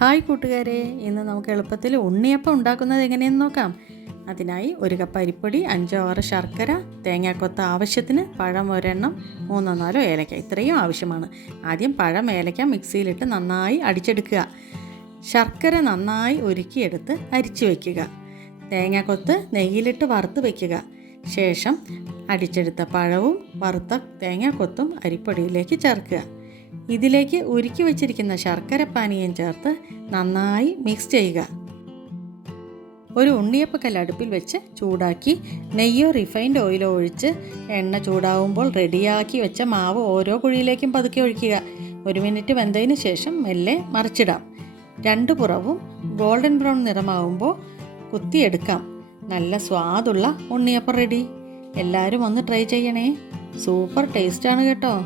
Hi കൂട്ടുകാരെ, ഇന്ന് നമുക്ക് എളുപ്പത്തിൽ ഉണ്ണിയപ്പം ഉണ്ടാക്കുന്നത് എങ്ങനെയെന്ന് നോക്കാം. അതിനായി 1 കപ്പ് അരിപ്പൊടി, 5-6 ശർക്കര, തേങ്ങാക്കൊത്ത് ആവശ്യത്തിന്, പഴം ഒരെണ്ണം, 3-4 ഏലക്ക, ഇത്രയും ആവശ്യമാണ്. ആദ്യം പഴം ഏലക്ക മിക്സിയിലിട്ട് നന്നായി അടിച്ചെടുക്കുക. ശർക്കര നന്നായി ഉരുക്കിയെടുത്ത് അരിച്ചു വയ്ക്കുക. തേങ്ങാക്കൊത്ത് നെയ്യിലിട്ട് വറുത്ത് വയ്ക്കുക. ശേഷം അടിച്ചെടുത്ത പഴവും വറുത്ത തേങ്ങാക്കൊത്തും അരിപ്പൊടിയിലേക്ക് ചേർക്കുക. ഇതിലേക്ക് ഉരുക്കി വച്ചിരിക്കുന്ന ശർക്കര പാനീയം ചേർത്ത് നന്നായി മിക്സ് ചെയ്യുക. ഒരു ഉണ്ണിയപ്പക്കല്ല് അടുപ്പിൽ വെച്ച് ചൂടാക്കി നെയ്യോ റിഫൈൻഡ് ഓയിലോ ഒഴിച്ച് എണ്ണ ചൂടാവുമ്പോൾ റെഡിയാക്കി വെച്ച മാവ് ഓരോ കുഴിയിലേക്കും പതുക്കെ ഒഴിക്കുക. 1 മിനിറ്റ് വെന്തതിന് ശേഷം മെല്ലെ മറിച്ചിടാം. 2 പുറവും ഗോൾഡൻ ബ്രൗൺ നിറമാവുമ്പോൾ കുത്തിയെടുക്കാം. നല്ല സ്വാദുള്ള ഉണ്ണിയപ്പം റെഡി. എല്ലാവരും ഒന്ന് ട്രൈ ചെയ്യണേ. സൂപ്പർ ടേസ്റ്റാണ് കേട്ടോ.